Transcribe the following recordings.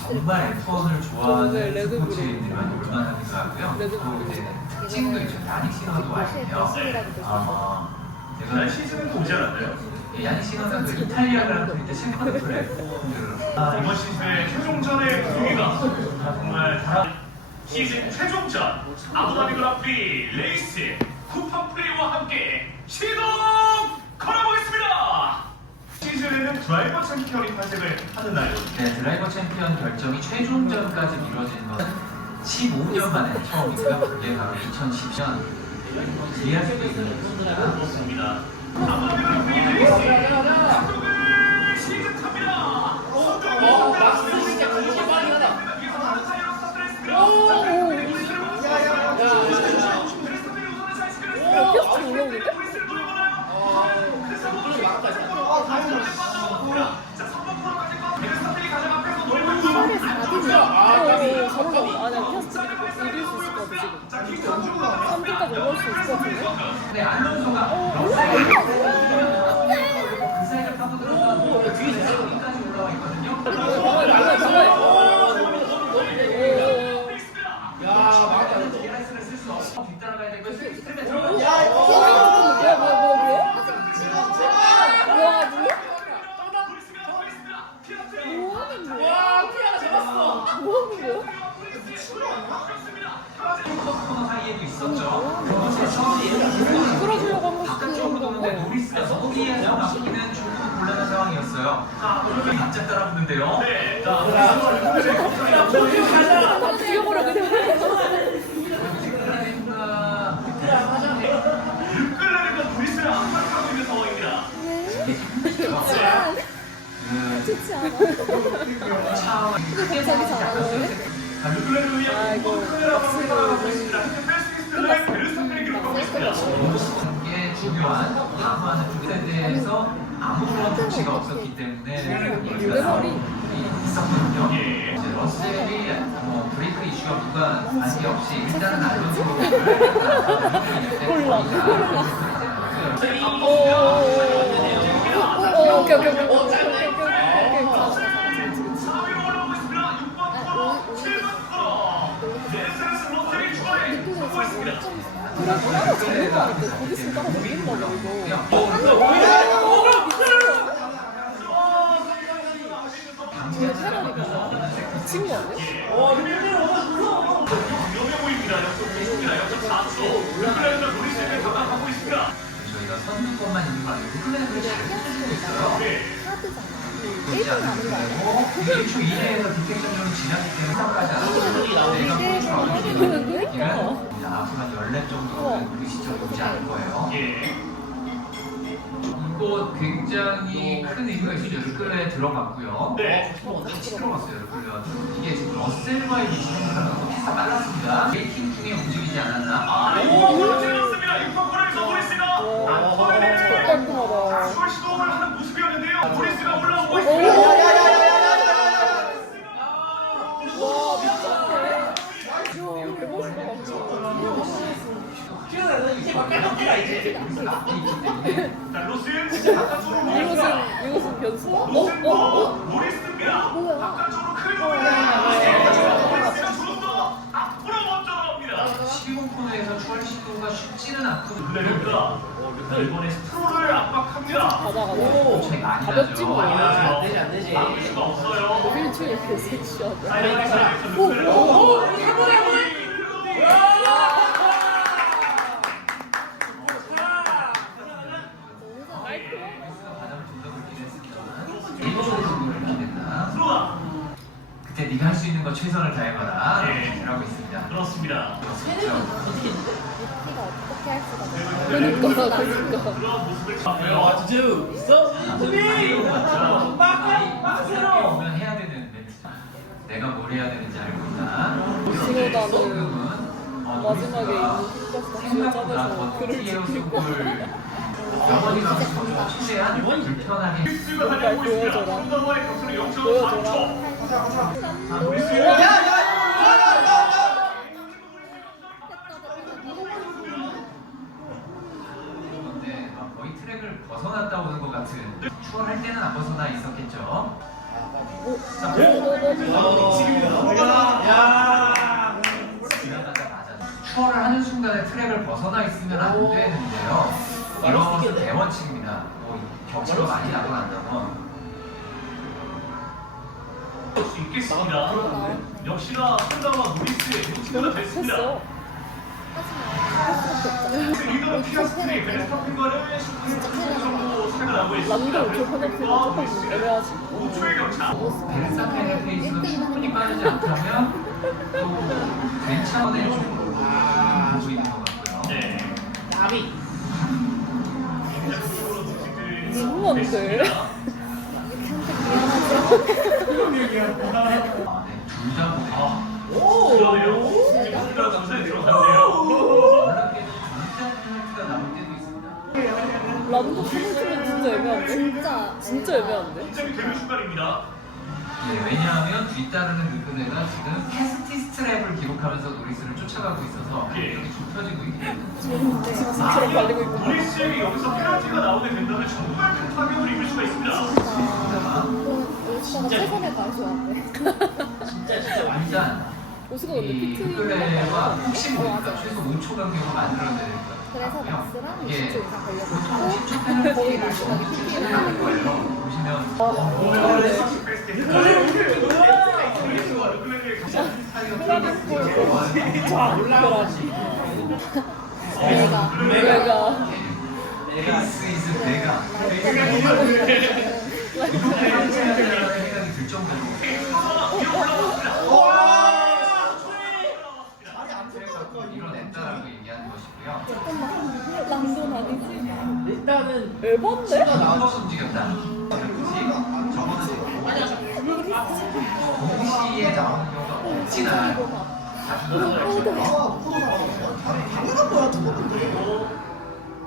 정말 F1을 좋아하는 스포츠인들만 얼마나 생각하고요. 또 이제 특징도 있죠. 야닉 시너도 와있네요. 난 시즌은 보지 않았나요? 야닉 시너는 그 이탈리아 그랑프리 때 챔피언 플레이. 이번 시즌의 최종전의 분위기가 정말 시즌 최종전 아부다비 그랑프리 레이스 쿠팡 플레이와 함께 시동 걸어보겠습니다. 시즌에는 드라이버 챔피언이 탄생을 하는 날이거든요. 네, 드라이버 챔피언 결정이 최종전까지 미뤄진 것은 15년 만에 처음이고요. 그게 바로 2010년 GRC가 있었습니다. 그렇습니다. 아부다비 그랑프리 레이스 속도를 시작합니다. 막스 진짜 공기 빨리 가다. 네, 알론소가 그 사이를 파고 들어가고 뒤에서 여기까지 올라와 있거든요. DRS를 쓸 수 없어. 뒤따라가야 되고 스트림에 들어가고. 코너 사이에도 있었죠. 끌어주려고 한 바깥쪽으로 도는데 노리스가 거기에서 막히는 조금 곤란한 상황이었어요. 자, 오늘 바짝 따라붙는데요. 네, 자, 다 죽여버려 그냥. 끌라는 건 브리스를 압박하고 있는 상황입니다. 좋지 않아? 차 근데 자기 잘하네. 르클레르 위한 아이고, 하고 있습니다. 페스티스트의 베르스타펜의 기록하고 있습니다. 이게 중요한 방어하는 쪽에 대해서 아무런 조치가 없었기 때문에 있었거든요. 이제 러셀이 브레이크 이슈가 누가 관계없이 일단은 알론소로 사위로 올라오고 있습니다. 6번 코너, 7번 코너. 메르세데스 로테리 추가에 성공했습니다. 미친 거 아니야? 위험해 보입니다. 역전 20입니다. 역전 4초. 르클레르가 노리스에게 가방하고 있습니다. 저희가 선두권만 있는 거 아니고 르클레르를 잘 펼치고 있어요. 네. 카드잖아. 그렇지 1등 아닌 거 아니야? 1초 이내에서 디텍션으로 지나기 때문에 상까지 안 하고 내가 꼴찌가 이는 앞으로 한 14 정도는 우리 시점에 오지 않을 거예요. 예. 이거 굉장히 큰 의미가 있어요. 르클레에 들어갔고요. 네. 같이 들어갔어요. 르클레가. 이게 지금 러셀과의 위치 생각하면 패스가 빨랐습니다. 레이팅 중에 움직이지 않았나? 오, 찔렀습니다. 6번 코너에서 노리스가 안토네를 깔끔하다. 추월 시도를 하는 모습이었는데요. 노리스가 올라오고 있습니다. 자, 로스 바깥쪽으로 모입니다. 이것은 변수? 노리스입니다. 바깥쪽으로 크게 보입니다. 노리스가 좀 더 앞으로 먼저 나옵니다. 12번 코너에서 추월 시도가 쉽지는 않고 르클레르가 이번에 스트롤을 압박합니다. 가다가 차이 많이 가볍지 뭐. 나죠. 안 되지, 안 되지. 막을 수가 없어요. 일주일 이렇게 섹시하다. 사이드에서 르클레르. 바닥을 둘러보긴 했습니다만 일본으로 정도를 해야 된다. 들어와. 그때 네가 할 수 있는 거 최선을 다해봐라. 네. 라고 있습니다. 그렇습니다. 티가 어떻게 할 수가 없어. 그러니까. 그런 모습을 봤고요. 진짜 있어? 새롭게 오면 해야 되는 멘트. 내가 뭘 해야 되는지 알고 있다. 지금 마지막에 있는 생각보다 더 TKO 승부를 영원히 가서 최대한 불편하게 브리스가 달려오고 있습니다. 홈런와의 격투는 0.4초. 자, 브리스. 건데 거의 트랙을 벗어났다 오는 것 같은 추월할 때는 안 벗어나 있었겠죠. 자, 지나가자마자 추월을 하는 순간에 트랙을 벗어나 있으면 안 되는데요. 이런 대원칙입니다. 뭐 격차가 많이 나고 난다면 수 있겠습니다. 역시나 홀다와 노리스의 루트가 됐습니다. 됐어. 리더는 피아스트리 베르스타펜과는 10분 정도 차이가 나고 있습니다. 람도 조건없이 조금 애매하지. 5초의 격차. 베르스타펜의 페이스는 충분히 빠르지 않다면 또 괜찮은 쪽으로 보고 있는 것 같고요. 네. 나비. 시작적으로 노리스들이 누구 안 돼? 둘다 그러네요. 지금 둘다 감사히 들어갔네요. 놀랍게도 둘다 페널티가 나올 때도 있습니다. 람도 숨을 추면 진짜 애매한데? 진짜 애매한데? 긴장이 되는 순간입니다. 네, 왜냐하면 뒤따르는 르그네가 지금 패스티 스트랩을 기록하면서 노리스를 쫓아가고 있어서 이렇게 쭉 펴지고 있기 때문에 지금처럼 달리고 있고. 노리스에게 여기서 페널티가 나오게 된다면 정말 큰 타격을 입을 수가 있습니다. 오스카가 최선을 다해줘야 돼. 진짜 많이. 일단 오스카 근데 이 피트 르그네와 혹시 모르니까 맞아. 최소 5초 간격을 만들어내는 그래서 거고요. 막스랑 이게 20초 이상 보통 걸려가지고 10초 페널티를 마지막에 주는 거예요. 보시면 내가 페이스 이즈 내가 생각이 들 정도로 밀어냈다라고 얘기하는 것이고요. 잠깐만 랑돈 아니지? 일단은 에반데? 한번 움직였다. 그렇지? 저거는 동시에 나오는 경우가 없진 않아요.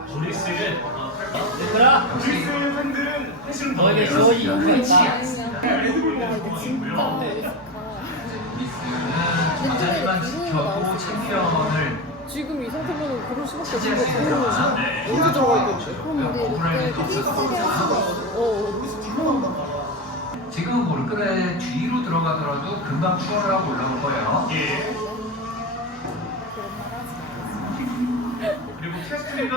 노리스는 얘들아 노리스 팬들은 사실은 너에게 너에게 저희 그렇지 있다. 않습니다. 와 이거 진짜 오스카 이제 우리스는 저자리만 지켜도 챔피언을 지금 이 상태면 그럴 수밖에 차지할 수 없는 있는 거 거잖아. 언제 들어갈 건데? 그럼 우리 억울할일도 없어서 지금은 몰크의 뒤로 들어가더라도 금방 추월을 하고 올라올 거예요. 예. 그리고 테스트리가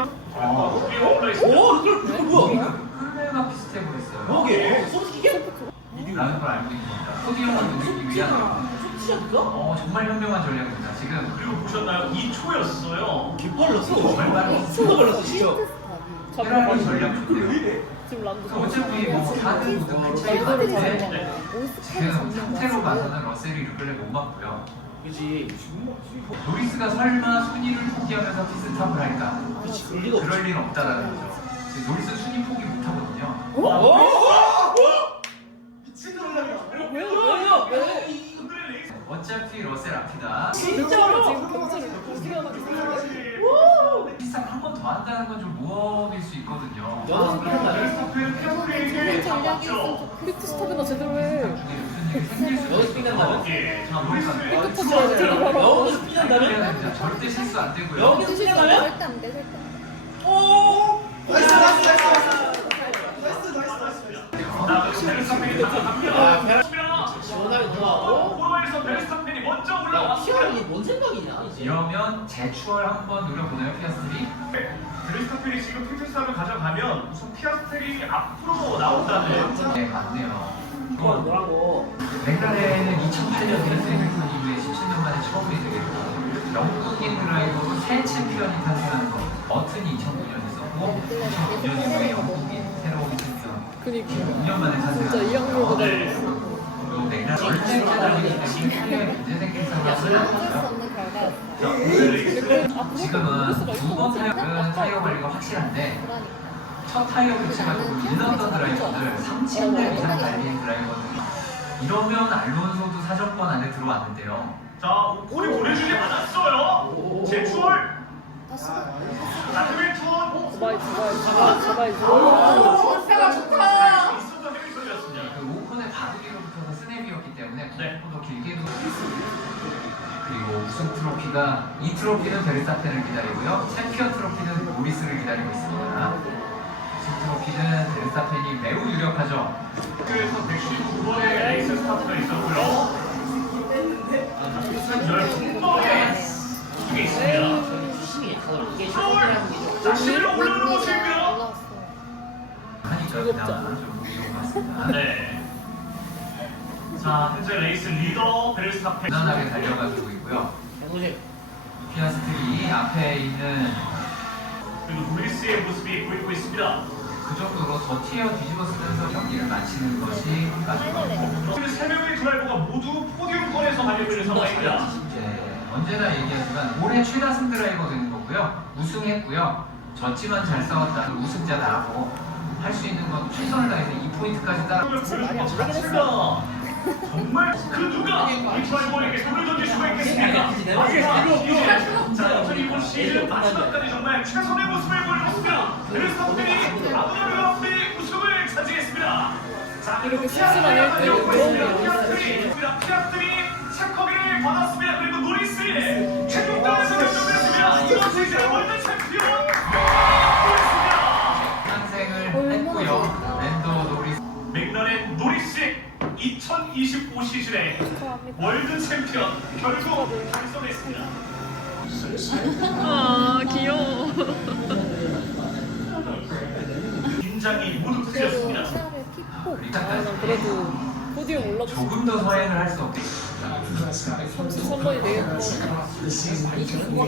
위에 올라 있습니다. 오 이걸 뭐야? 쿨레가 비슷해 보였어요. 뭐게? 소스키게? 라는 걸 알고 있습니다. 포디움을 누리기 위한 소스키가? 정말 현명한 전략입니다. 지금 그리고 보셨나요? 2초였어요. 개빨랐어. 정말 빠르고 진짜 빨랐어 진짜. 페라리 전략 좋고요. 지금 람도 어차피 뭐 다들 뭐 차이 람도를 많은데 잡는 지금 오스카를 잡는 상태로 거야. 봐서는 러셀이 르클레 못 맞고요. 그지. 노리스가 설마 순위를 포기하면서 피스탑을 할까? 그치 그럴 리가 없지. 그럴 리는 없다라는 거죠. 지금 노리스 순위 포기 못 하거든요. 미친 놈이야. 왜? 어차피 러셀 앞이다. 진짜로 지금 경찰을 시간하게 생겼네? 피스탑 한 번 더 한다는 건 좀 무험일 수 있거든요. 여기서 끝난 거 베르스타펜 페어플레이에게 전략이 있으면 피트 스탑이나 제대로 해. 중에 무슨 일이 생길 수도 여기서 끝난다면? 예. 자, 노리스 깨끗하게 제대로 하라고. 여기서 피난다면? 진짜 절대 실수 안 되고요. 여기서 피난다면? 절대 안 돼, 절대 안 돼. 오. 베르스타펜이 다가갑니다. 시원하게 들어가고. 프로에서 베르스타펜이 먼저 올라왔습니다. 피아는 뭔 생각이냐 이제. 이러면 재추월 한번 노려보나요, 피아스트리? 베르스타펜이 지금 필트스탑을 가져가면 우선 피아스텔이 앞으로 나온다는. 네, 맞네요. 이거 뭐라고? 맥라렌은 2008년 드레스 해밀턴 이후에 17년 만에 처음이 되겠고 영국인 드라이버로 새 챔피언이 탄생하는 거 버튼이 2009년 있었고 2009년 이후에 영국인 새로운 챔피언 그니까 5년 만에 진짜 탄생하는 이 학년보다 그리고 맥라렌 절대 짜장이기 때문에 타이어에 문제 생길 상황은 어쩔 수 없어요. 없는 결과였어. 자, 오늘 그리고 지금은 두 번 타이어는 타이어 관리가 확실한데 그러니까. 첫 타이어 교체가 조금 일렀던 드라이버들 3층을 이상 달린 드라이버들 이러면 알론소도 사정권 안에 들어왔는데요. 자, 골이 보내주지 않았어요. 제출. 다시 자, 해밀턴. 잡아야지. 좋다 좋다. 있었던 해밀턴이었습니다. 그 오콘의 바둑이로부터가 스냅이었기 때문에 네. 더 길게도 그리고 우승 트로피가 이 트로피는 베르스타펜을 기다리고요. 챔피언 트로피는 모리스를 기다리고 있습니다. 우승 트로피는 베르스타펜이 매우 유력하죠. 학교에서 119번의 레이스 스타트가 있었고요. 비슷한 12번의 우승이 있습니다. 수심이 가더라고. 이게 파울! 슈퍼라는 게 좀. 자, 11로 올라오는 모습입니다. 올라왔어. 하니까 그냥 좀 무서운 것 같습니다. 네. 자, 현재 레이스 리더 베르스타펜. 무난하게 달려가지고 있고요. 사실 피아스트리 앞에 있는 그리고 노리스의 모습이 보이고 있습니다. 그 정도로 더 튀어 뒤집어 쓰면서 경기를 마치는 것이 가장 오늘 세 명의 드라이버가 모두 포디움권에서 달리고 있는 상황입니다. 언제나 얘기하지만 올해 최다승 드라이버 되는 거고요. 우승했고요. 졌지만 잘 싸웠다. 우승자다라고 할 수 있는 건 최선을 다해서 2포인트까지 따라. 보여주는 것 자체가 정말 그 누가 이 드라이버에게 돌을 던질 수가 있겠습니까? 자, 여튼 이번 시즌 마지막까지 정말 최선의 모습을 보여줬습니다. 베르스타펜이 아무나 없이 우승을 차지했습니다. 자, 그리고 피아스트리 체커기를 받았습니다. 그리고 노리스 최종단에서 결정했습니다. 이번 시즌의 월드 챔피언 노리스입니다. 탄생을 했고요. 랜더 노리스. 맥라렌 노리스 2025 시즌의 월드 챔피언 결국 달성했습니다. 아 귀여워. 긴장이 모두 풀렸습니다. 치아를 픽고. 리타까지. 난 그래도 포디움 올라가. 조금 더 서행을 할 수 없겠습니다. 33번이 되겠고. 29번.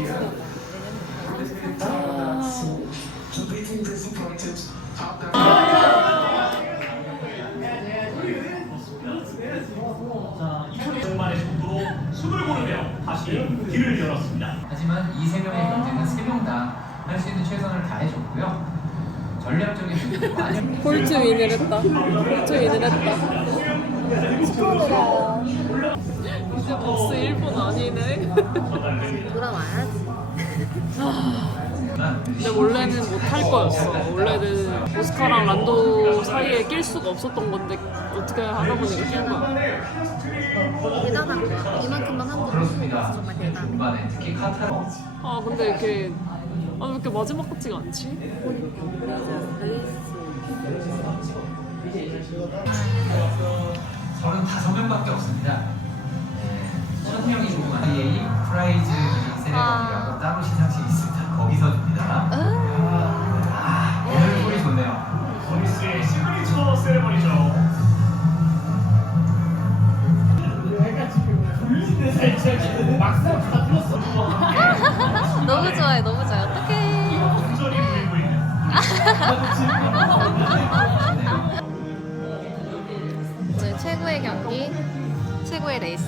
자, 2000년만의 정도로 숨을 고르며 다시 길을 열었습니다. 하지만 이 세 명의 경쟁은 세 명 다 할 수 있는 최선을 다해줬고요. 전략적인 부분도 많이. 볼트 윈을 했다. 볼트 윈을 했다. 축하드려요. 이제 버스 1분 아니네. 돌아와야지. 근데 원래는 못 할 거였어. 원래는 오스카랑 란도 사이에 낄 수가 없었던 건데 어떻게 하다 보니까 낀 거야. 대단한 거야. 이만큼만 한 거. 그렇습니다. 정말 대단해. 중간에 특히 카타르. 아 근데 이렇게 왜 이렇게 마지막 같지가 않지? 35명밖에 없습니다. 1000명이 중간 EA 프라이즈 세레머니라고 따로 시상식이 있습니다. 거기서 줍니다. 오늘 소리 좋네요. 노리스의 시그니처 세레머니죠. 너무 좋아요, 너무 좋아요. 어떡해. 완전히 보이고 있는. 이제 최고의 경기, 최고의 레이스.